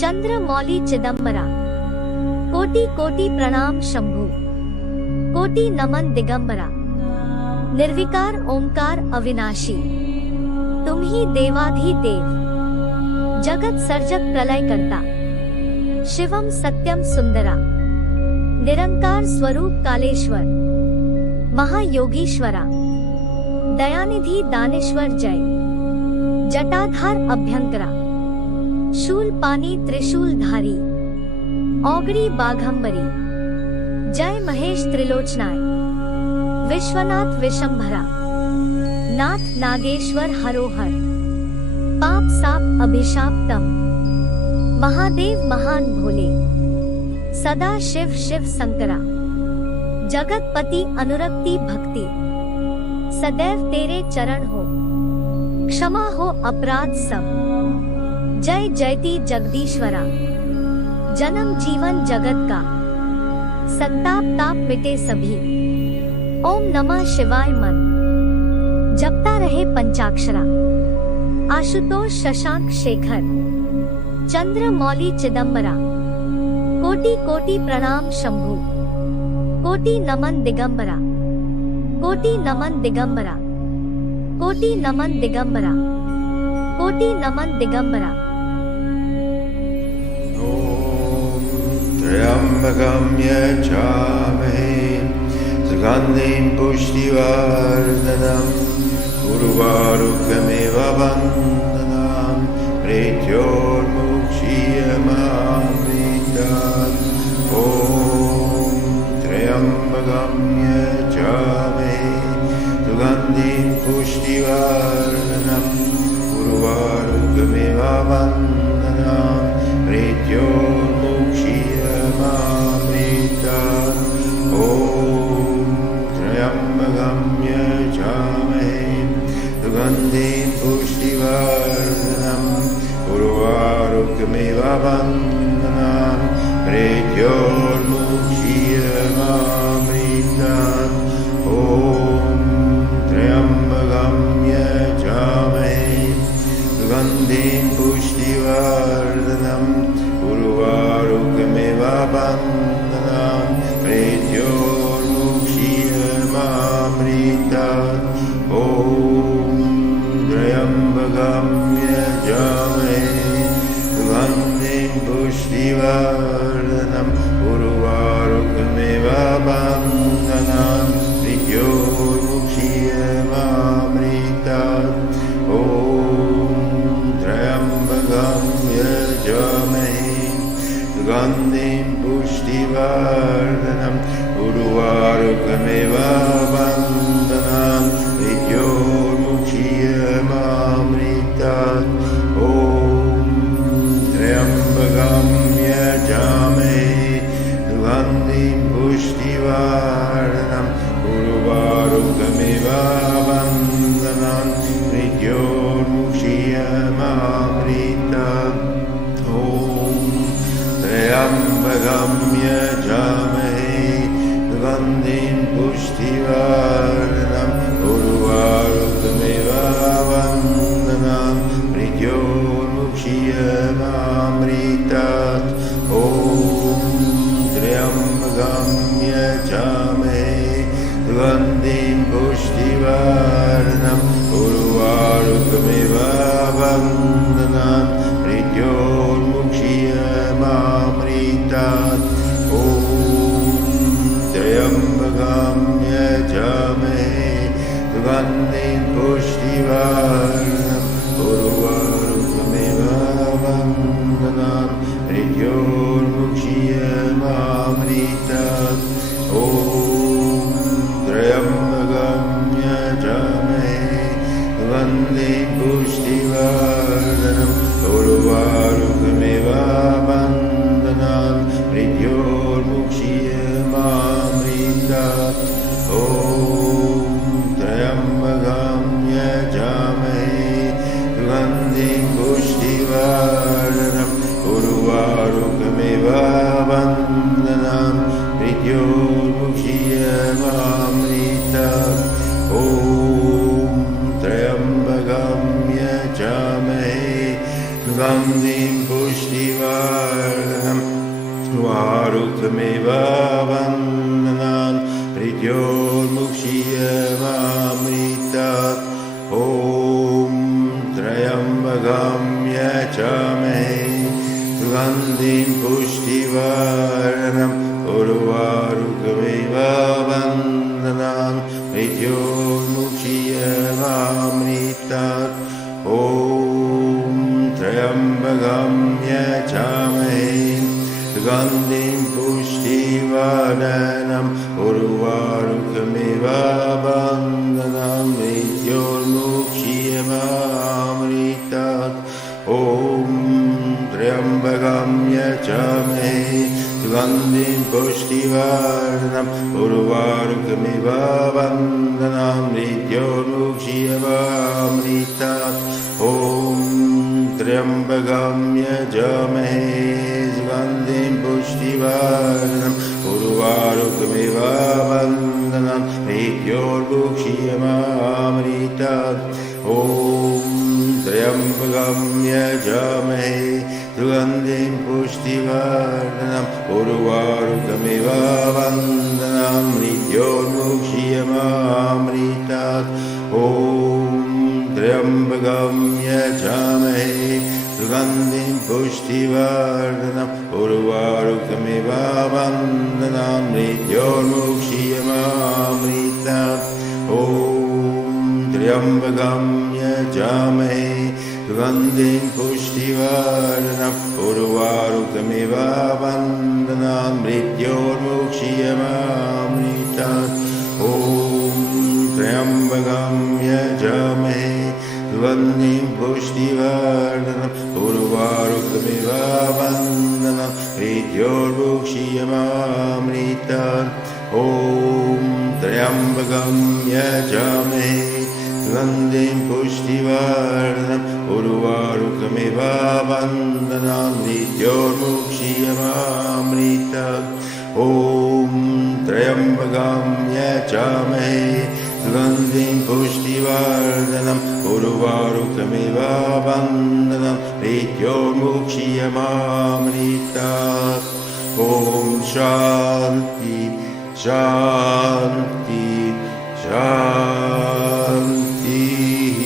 चन्द्रमौलिचिदम्बरा कोटि कोटि प्रणाम शंभु कोटि नमन दिगंबरा निर्विकार ओंकार अविनाशी तुम ही देवाधिदेव जगत सर्जक प्रलय करता शिवम सत्यम सुंदरा निरंकार स्वरूप कालेश्वर महायोगीश्वरा दयानिधि दानेश्वर जय जटाधार अभ्यंकरा शूल पानी त्रिशूल धारी औगड़ी बाघंबरी जय महेश त्रिलोचनाय विश्वनाथ विशंभरा नाथ नागेश्वर हरोहर पाप साप अभिशाप तम महादेव महान भोले सदा शिव शिव शंकरा जगतपति अनुरक्ति भक्ति सदैव तेरे चरण हो क्षमा हो अपराध सब जय जयति जगदीश्वरा जन्म जीवन जगत का संताप ताप मिटे सभी ओम नमः शिवाय मन जपता रहे पंचाक्षरा आशुतोष शशांक शेखर चंद्रमौली चिदंबरा कोटि कोटि प्रणाम शंभु कोटि नमन दिगंबरा कोटि नमन दिगंबरा कोटि नमन दिगंबरा कोटि नमन दिगंबरा त्र्यंबकं यच्छामहे सुगन्धिं पुष्टिवर्धनम् उर्वारुकमिव वन्दनाम् मृत्योर्मुक्षीयमामृतात् ॐ त्र्यंबकं यच्छामहे सुगन्धिं पुष्टिवर्धनम् उर्वारुकमिव वन्दनाम् मृत्योर्मुक्षीयमामृतात् ॐ त्र्यंबकं यच्छामहे सुगन्धिं पुष्टिवर्धनम् उर्वारुकमिव वन्दनाम् मृत्योर्मुक्षीयमामृतात् ॐ त्र्यंबकं यच्छामहे सुगन्धिं पुष्टिवर्धनम् उर्वारुकमिव वन्दनाम् मृत्योर्मुक्षीयमामृतात् ॐ त्र्यंबकं यच्छामहे सुगन्धिं पुष्टिवर्धनम् उर्वारुकमिव वन्दनाम् मृत्योर्मुक्षीयमामृतात् ॐ त्र्यंबकं यच्छामहे सुगन्धिं पुष्टिवर्धनम् उर्वारुकमिव वन्दनाम् मृत्योर्मुक्षीयमामृतात् ॐ त्र्यंबकं यच्छामहे सुगन्धिं पुष्टिवर्धनम् उर्वारुकमिव वन्दनाम् मृत्योर्मुक्षीयमामृतात् ॐ त्र्यंबकं यच्छामहे सुगन्धिं पुष्टिवर्धनम् उर्वारुकमिव वन्दनाम् मृत्योर्मुक्षीयमामृतात् ॐ त्र्यंबकं यच्छामहे सुगन्धिं पुष्टिवर्धनम् उर्वारुकमिव वन्दनाम् मृत्योर्मुक्षीयमामृतात् ॐ त्र्यंबकं यच्छामहे सुगन्धिं पुष्टिवर्धनम् उर्वारुकमिव वन्दनाम् पुष्टिवर्धनम् वारुकमेव वन्दनान् मृत्योर्मुक्षीयमामृतात् ॐ त्र्यम्बकं यजामहे सुगन्धिं पुष्टिवर्धनम् उर्वारुकमेव वन्दनान् मृत्योर्मुक्षीयमामृतात् ॐ त्र्यम्बकं यजामहे सुगन्धिं पुष्टिवर्धनम् उर्वारुकमेव वन्दनान् मृत्योर्मुक्षीयमामृतात् ॐ त्र्यम्बकं यजामहे सुगन्धिं पुष्टिवर्धनम् उर्वारुकमेव वन्दनान् मृत्योर्मुक्षीयमामृतात् ॐ त्र्यम्बकं यजामहे सुगन्धिं पुष्टिवर्धनम् उर्वारुकमेव वन्दनान् मृत्योर्मुक्षीयमामृतात् ॐ त्र्यम्बकं यजामहे सुगन्धिं पुष्टिवर्धनम् उर्वारुकमेव वन्दनान् मृत्योर्मुक्षीयमामृतात् ॐ त्र्यम्बकं यजामहे सुगन्धिं पुष्टिवर्धनम् उर्वारुकमेव वन्दनान् मृत्योर्मुक्षीयमामृतात् ॐ त्र्यम्बकं यजामहे सुगन्धिं पुष्टिवर्धनम् उर्वारुकमेव वन्दनान् मृत्योर्मुक्षीयमामृतात् ॐ त्र्यम्बकं यजामहे सुगन्धिं पुष्टिवर्धनम् उर्वारुकमेव वन्दनान् मृत्योर्मुक्षीयमामृतात् ॐ त्र्यम्बकं यजामहे सुगन्धिं पुष्टिवर्धनम् उर्वारुकमेव वन्दनान् मृत्योर्मुक्षीयमामृतात् ॐ त्र्यम्बकं यजामहे सुगन्धिं पुष्टिवर्धनम् उर्वारुकमेव वन्दनान् मृत्योर्मुक्षीयमामृतात् ॐ शान्ति शान्ति शान्तिः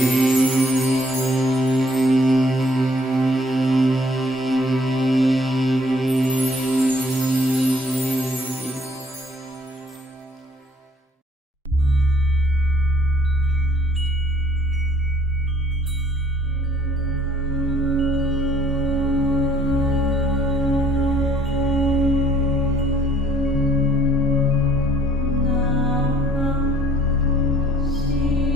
Namah Shivaya.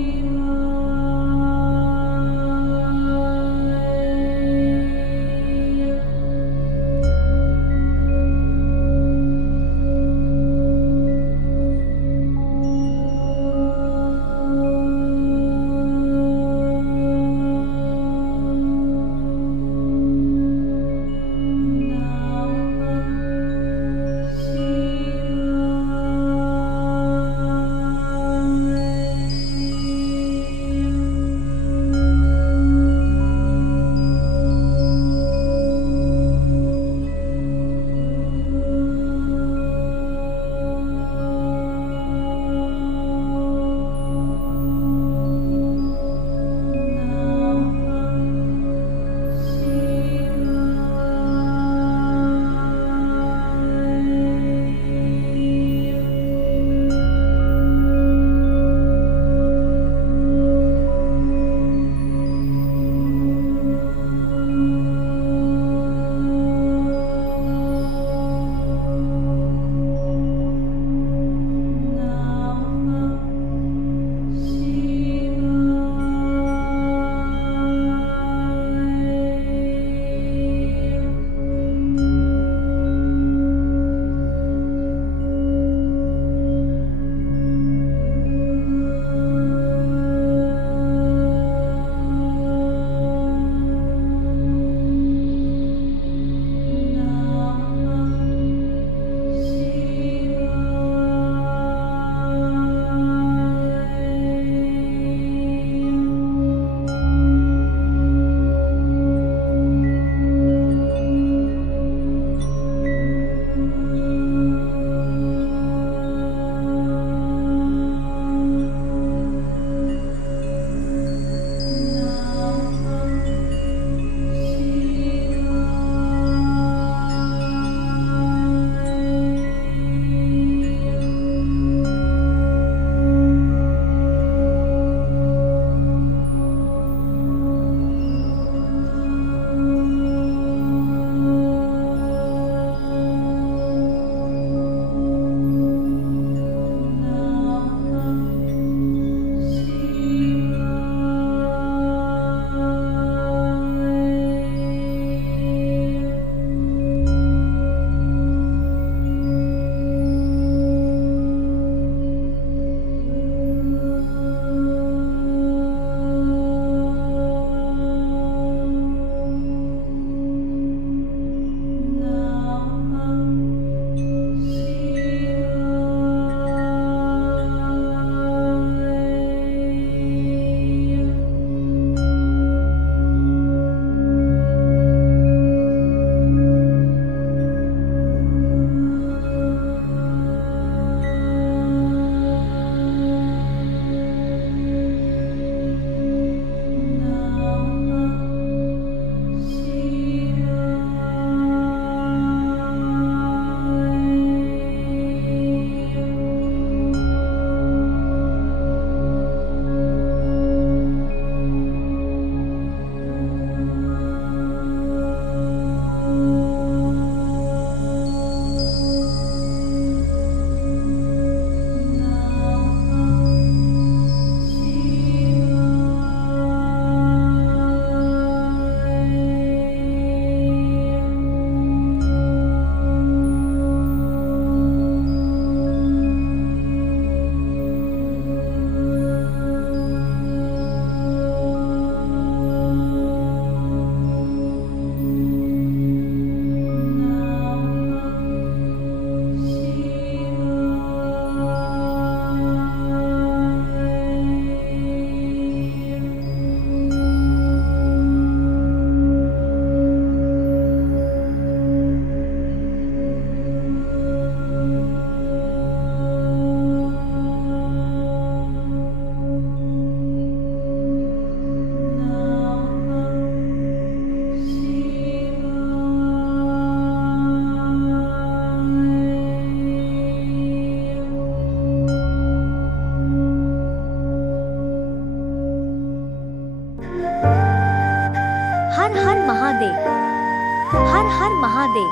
महादेव,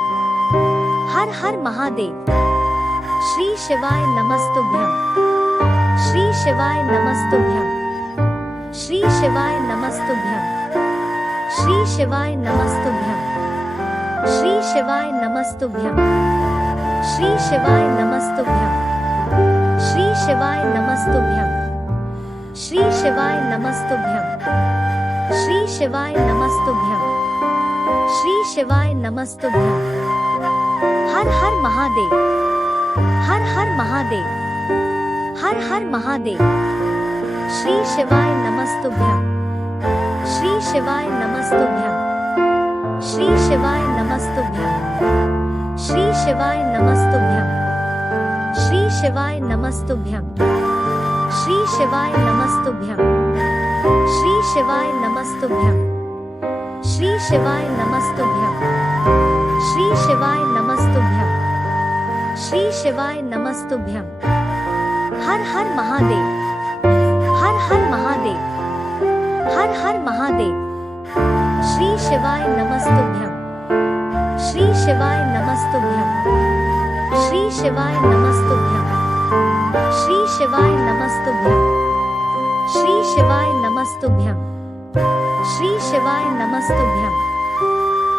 हर हर महादेव। श्री शिवाय नमस्तुभ्यं, श्री शिवाय नमस्तुभ्यं, श्री शिवाय नमस्तुभ्यं, श्री शिवाय नमस्तुभ्यं, श्री शिवाय नमस्तुभ्यं, श्री शिवाय नमस्तुभ्यं, श्री शिवाय नमस्तुभ्यं, श्री शिवाय नमस्तुभ्यं, श्री शिवाय नमस्तुभ्यं, श्री शिवाय नमस्तुभ्यं। हर हर महादेव, हर हर महादेव, हर हर महादेव। श्री शिवाय नमस्तुभ्यं, श्री शिवाय नमस्तुभ्यं, श्री शिवाय नमस्तुभ्यं, श्री शिवाय नमस्तुभ्यं, श्री शिवाय नमस्तुभ्यं, श्री शिवाय नमस्तुभ्यं, श्री शिवाय नमस्तुभ्यं, श्री शिवाय नमस्तुभ्यं, श्री शिवाय नमस्तुभ्यं, श्री शिवाय नमस्तुभ्यं। हर हर महादेव, हर हर महादेव, हर हर महादेव। श्री शिवाय नमस्तुभ्यं, श्री शिवाय नमस्तुभ्यं, श्री शिवाय नमस्तुभ्यं, श्री शिवाय नमस्तुभ्यं, श्री शिवाय नमस्तुभ्यं, श्री शिवाय नमस्तुभ्यं,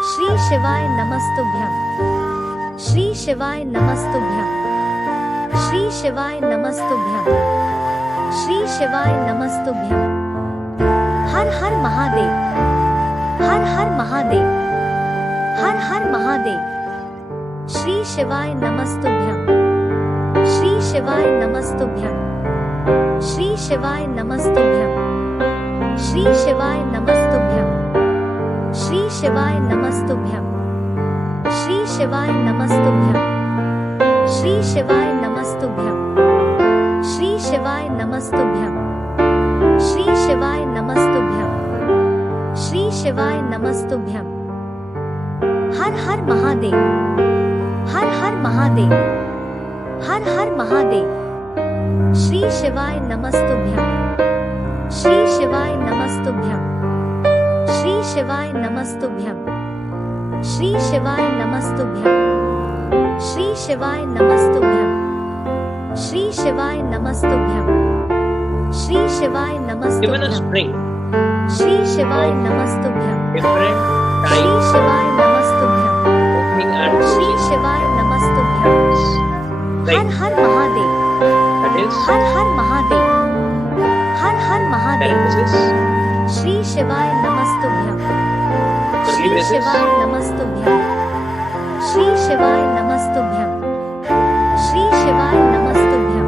श्री शिवाय नमस्तुभ्यं, श्री शिवाय नमस्तुभ्यं, श्री शिवाय नमस्तुभ्यं, श्री शिवाय नमस्तुभ्यं। हर हर महादेव, हर हर महादेव, हर हर महादेव। श्री शिवाय नमस्तुभ्यं, श्री शिवाय नमस्तुभ्यं, श्री शिवाय नमस्तुभ्यं, श्री शिवाय नमस्तुभ्यं, श्री शिवाय नमस्तुभ्यं, श्री शिवाय नमस्तुभ्यं, श्री शिवाय नमस्तुभ्यं, श्री शिवाय नमस्तुभ्यं, श्री शिवाय नमस्तुभ्यं, श्री शिवाय नमस्तुभ्यं। हर हर महादेव, हर हर महादेव, हर हर महादेव। श्री शिवाय नमस्तुभ्यं, श्री शिवाय नमस्तुभ्यं, श्री शिवाय नमस्तुभ्यं, श्री शिवाय नमस्तुभ्यं, श्री शिवाय नमस्तुभ्यं, श्री शिवाय नमस्तुभ्यं, श्री शिवाय नमस्तुभ्यं। Given a string, श्री शिवाय नमस्तुभ्यं, different श्री types शिवाय नमस्तुभ्यं, opening and श्री closing, शिवाय नमस्तुभ्यं। हर like her Mahadev, that is her her Mahadev, her her Mahadev. parenthesis, Shri शिवाय नमस्तुभ्यं, curly श्री braces, शिवाय नमस्तुभ्यं, श्री शिवाय नमस्तुभ्यं, श्री शिवाय नमस्तुभ्यं,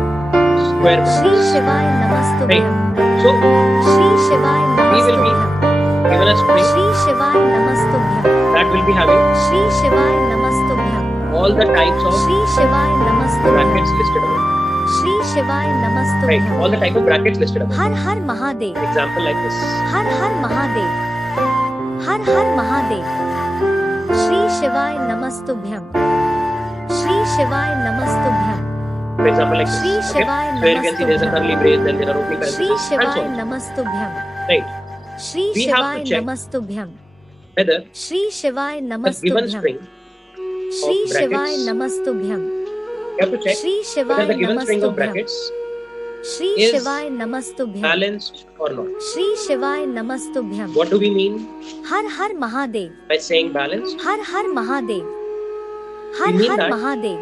square श्री braces. शिवाय नमस्तुभ्यं, So श्री शिवाय we will be नमस्तुभ्यं, given a string श्री शिवाय नमस्तुभ्यं, that will be having Shri शिवाय नमस्तुभ्यं, all the types of Shri शिवाय नमस्तुभ्यं, brackets listed above. श्री शिवाय Right, नमस्तुभ्यं। all the type of brackets listed above. Her her Mahadev, Example like this. हर हर महादेव, हर हर महादेव। श्री शिवाय नमस्तुभ्यं, श्री शिवाय नमस्तुभ्यं, For example like Shri this. Okay? शिवाय So here you can see there's a नमस्तुभ्यं, curly brace, then there are opening Shri parentheses and so शिवाय on. नमस्तुभ्यं, Right. Shri We have to शिवाय check नमस्तुभ्यं, Whether श्री शिवाय the given नमस्तुभ्यं, string श्री of शिवाय brackets, नमस्तुभ्यं, you have to check Shri whether शिवाय the given string of नमस्तुभ्यं, brackets श्री is शिवाय नमस्तुभ्यं, balanced or not. श्री शिवाय नमस्तुभ्यं। What do we mean her her Mahadev, by saying balanced? Her her Mahadev, We her mean her that Mahadev.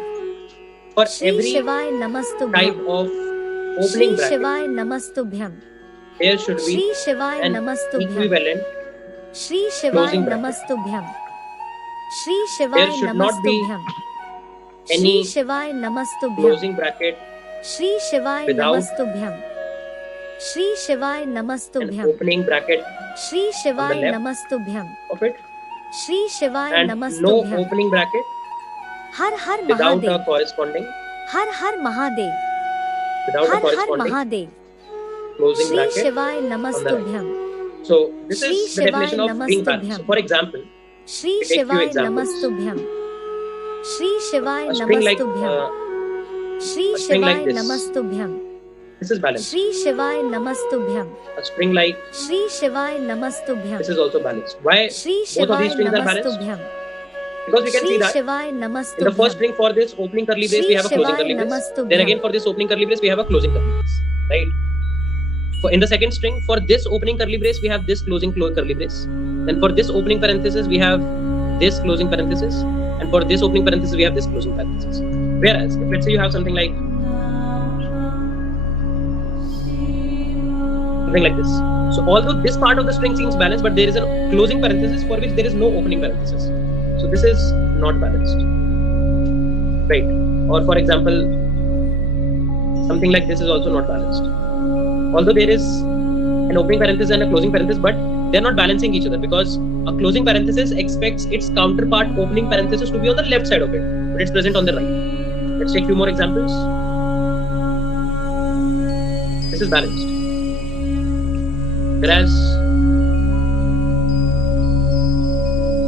for Shri every शिवाय नमस्तुभ्यं, type of Shri opening bracket, शिवाय नमस्तुभ्यं, there should Shri be शिवाय an नमस्तुभ्यं, equivalent श्री शिवाय closing bracket. नमस्तुभ्यं, श्री शिवाय There should not be नमस्तुभ्यं, श्री any शिवाय नमस्तुभ्यं, closing bracket श्री शिवाय without नमस्तुभ्यं, श्री शिवाय an नमस्तुभ्यं, opening bracket श्री शिवाय left नमस्तुभ्यं, of it श्री शिवाय and no नमस्तुभ्यं। opening bracket her her without a Mahadev, corresponding her her Mahadev, without a her her corresponding Mahadev. closing Shri bracket शिवाय on the right. नमस्तुभ्यं, So this Shri is the definition Shivaya of being balanced. Namastubhyam. So for example, Shri we take few शिवाय examples. नमस्तुभ्यं, श्री शिवाय A string like नमस्तुभ्यं, Shri a string like शिवाय this. नमस्तुभ्यं, this is balanced. Shri शिवाय नमस्तुभ्यं, A string like Shri शिवाय नमस्तुभ्यं, this is also balanced. Why Shri both of शिवाय these strings are balanced? नमस्तुभ्यं, Because we can see that SHIVA in the Notebook. first string for this opening curly brace, we have a closing curly brace. Then again for this opening curly brace, we have a closing curly brace. Right? In the second string, for this opening curly brace, we have this closing curly brace. Then for this opening parenthesis, we have this closing parenthesis. And for this opening parenthesis, we have this closing parenthesis. Whereas, if let's say you have something like this. So although this part of the string seems balanced, but there is a closing parenthesis for which there is no opening parenthesis. So this is not balanced. Right? Or for example, something like this is also not balanced. Although there is an opening parenthesis and a closing parenthesis, but they're not balancing each other, because a closing parenthesis expects its counterpart opening parenthesis to be on the left side of it, but it's present on the right. Let's take a few more examples. This is balanced. Whereas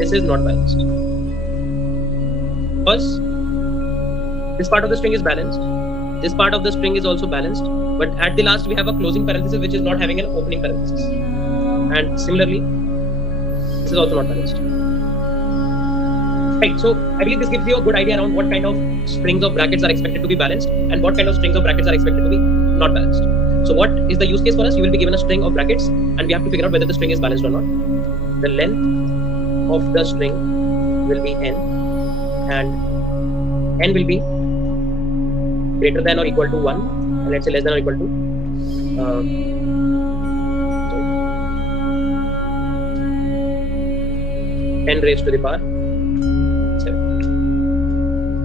this is not balanced. Because this part of the string is balanced, this part of the string is also balanced, but at the last we have a closing parenthesis which is not having an opening parenthesis. And similarly, this is also not balanced. Right, so I believe this gives you a good idea around what kind of strings of brackets are expected to be balanced and what kind of strings of brackets are expected to be not balanced. So what is the use case for us? You will be given a string of brackets and we have to figure out whether the string is balanced or not. The length of the string will be n, and n will be greater than or equal to 1, and let's say less than or equal to 10 raised to the power 7.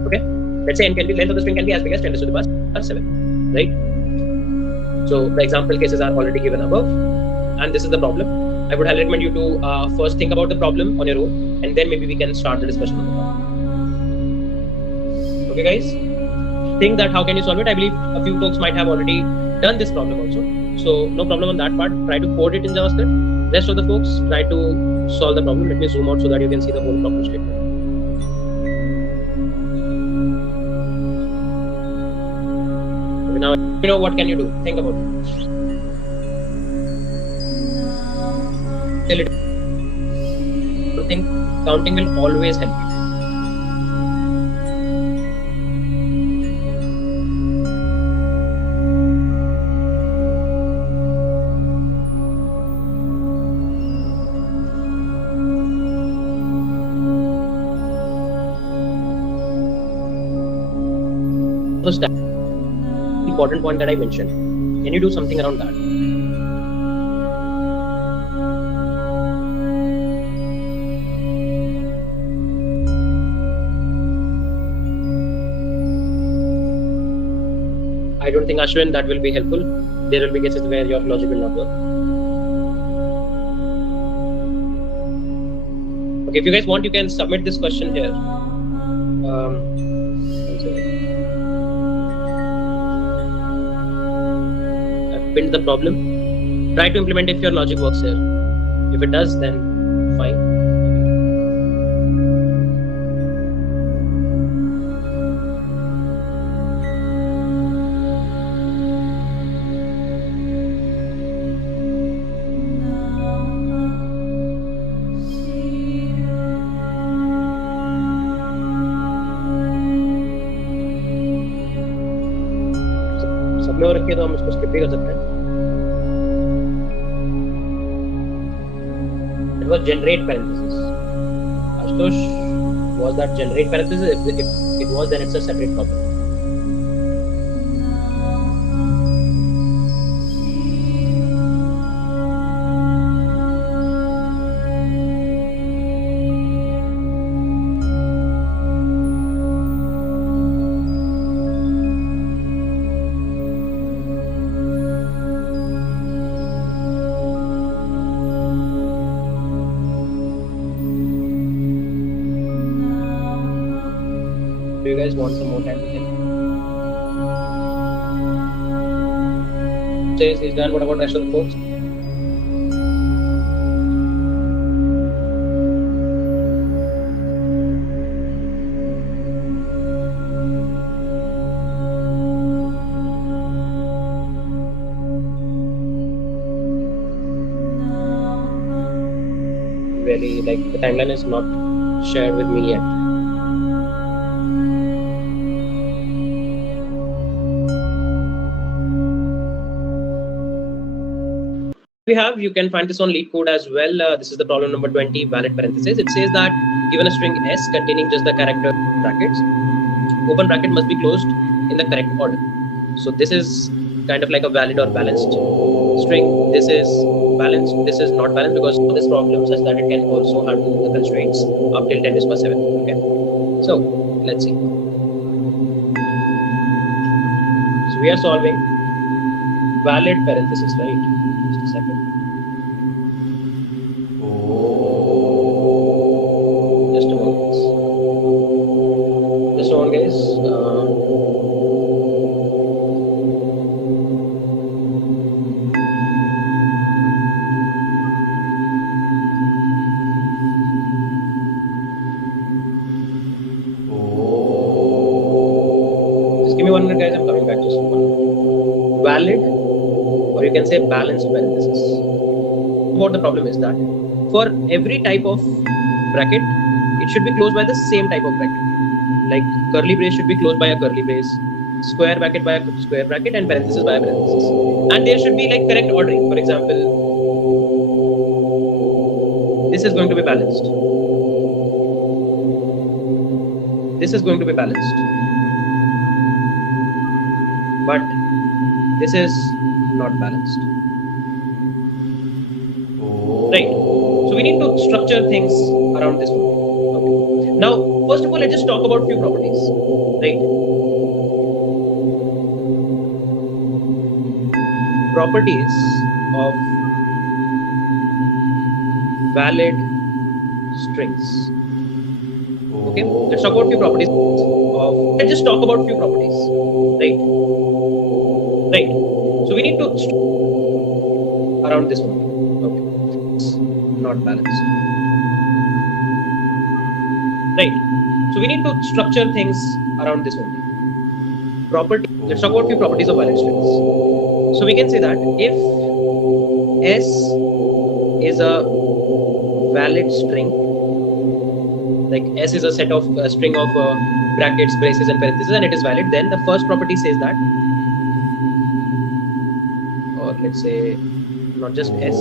Okay, let's say n can be, length of the string can be as big as 10 raised to the power 7, right? So the example cases are already given above, and this is the problem. I would recommend you to first think about the problem on your own, and then maybe we can start the discussion on the problem. Okay, guys, think that how can you solve it? I believe a few folks might have already done this problem also, so no problem on that part. Try to code it in JavaScript. Rest of the folks, try to solve the problem. Let me zoom out so that you can see the whole problem statement. Okay, now you know what can you do. Think about it. I think counting will always help you. So that important point that I mentioned. Can you do something around that? I don't think, Ashwin, that will be helpful. There will be cases where your logic will not work. Okay, if you guys want, you can submit this question here. I've pinned the problem. Try to implement if your logic works here. If it does, then fine. सब में रखिए तो हम इसको skip भी कर सकते हैं. It was generate parenthesis. Ashutosh, was that generate parenthesis? If it was, then it's a separate problem. Do you guys want some more time to think? Chase is done. What about rest of the folks? Really, like, the timeline is not shared with me yet. we have, you can find this on lead code as well. This is the problem number 20, valid parenthesis. It says that given a string S containing just the character brackets, open bracket must be closed in the correct order. So this is kind of like a valid or balanced string. This is balanced, this is not balanced because of this problem such that it can also handle the constraints up till 10 to the power 7. Okay, so let's see. So we are solving valid parenthesis, right? Just a second. Just a moment. Just a moment, guys. Just give me 1 minute, guys. I'm coming back. Just 1 minute. Valid, or you can say balanced parenthesis. What the problem is that for every type of bracket, it should be closed by the same type of bracket. Like curly brace should be closed by a curly brace, square bracket by a square bracket, and parenthesis by a parenthesis. And there should be like correct ordering. For example, this is going to be balanced. This is going to be balanced. But this is not balanced. Right. So we need to structure things around this one. Okay. Now, first of all, let's just talk about few properties. Right. Properties of valid strings. Okay. Let's talk about few properties of. Let's just talk about few properties. Right. Right. So we need to around this one. Okay. It's not balanced. Right. So we need to structure things around this one. Property. Let's talk about few properties of valid strings. So we can say that if S is a valid string, like S is a set of string of brackets, braces, and parentheses, and it is valid, then the first property says that, or let's say not just S.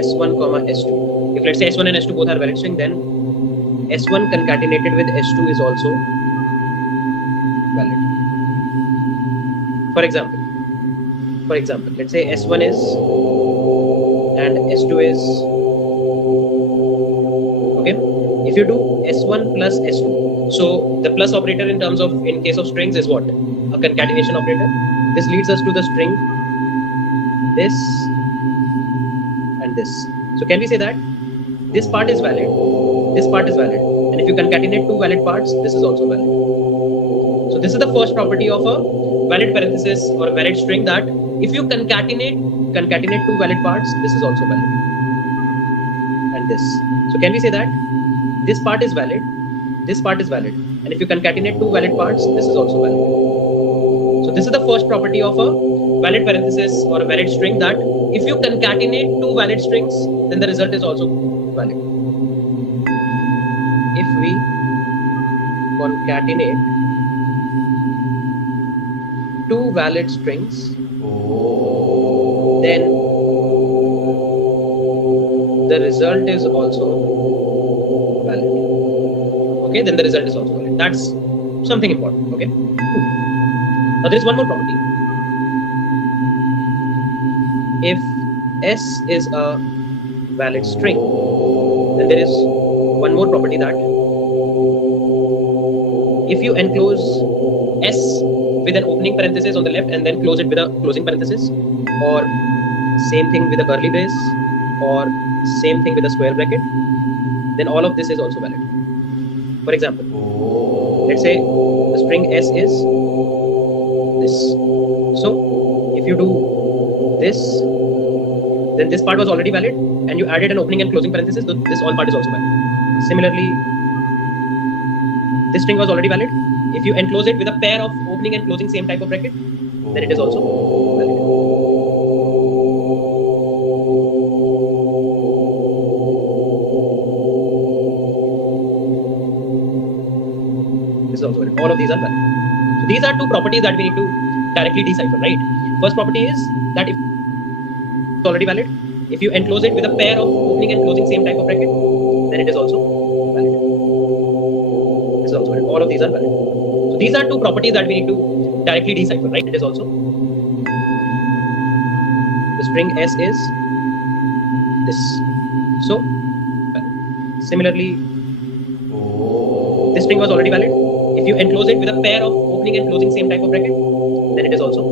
S1 comma S2. If let's say S1 and S2 both are valid string, then S1 concatenated with S2 is also valid. For example, let's say S1 is and S2 is okay. If you do S1 plus S2, so the plus operator in terms of in case of strings is what? A concatenation operator. This leads us to the string this and this. So can we say that this part is valid, this part is valid, and if you concatenate two valid parts, this is also valid. So this is the first property of a valid parenthesis or a valid string, that if you concatenate two valid parts, this is also valid, and this. So can we say that this part is valid, this part is valid, and if you concatenate two valid parts, this is also valid. So this is the first property of a valid parenthesis or a valid string, that if you concatenate two valid strings, then the result is also valid. If we concatenate two valid strings, then the result is also valid. Okay, then the result is also valid. That's something important. Okay. Now there is one more property. If S is a valid string, then there is one more property that if you enclose S with an opening parenthesis on the left and then close it with a closing parenthesis, or same thing with a curly brace, or same thing with a square bracket, then all of this is also valid. For example, let's say the string S is this. So if you do this, then this part was already valid, and you added an opening and closing parenthesis, so this all part is also valid. Similarly, this string was already valid. If you enclose it with a pair of opening and closing same type of bracket, then it is also valid. This is also valid. All of these are valid. So these are two properties that we need to directly decipher, right? First property is that if it's already valid, if you enclose it with a pair of opening and closing same type of bracket, then it is also valid. This is also valid. All of these are valid. So these are two properties that we need to directly decipher, right? It is also the string S is this. So valid. Similarly, this string was already valid. If you enclose it with a pair of opening and closing same type of bracket, then it is also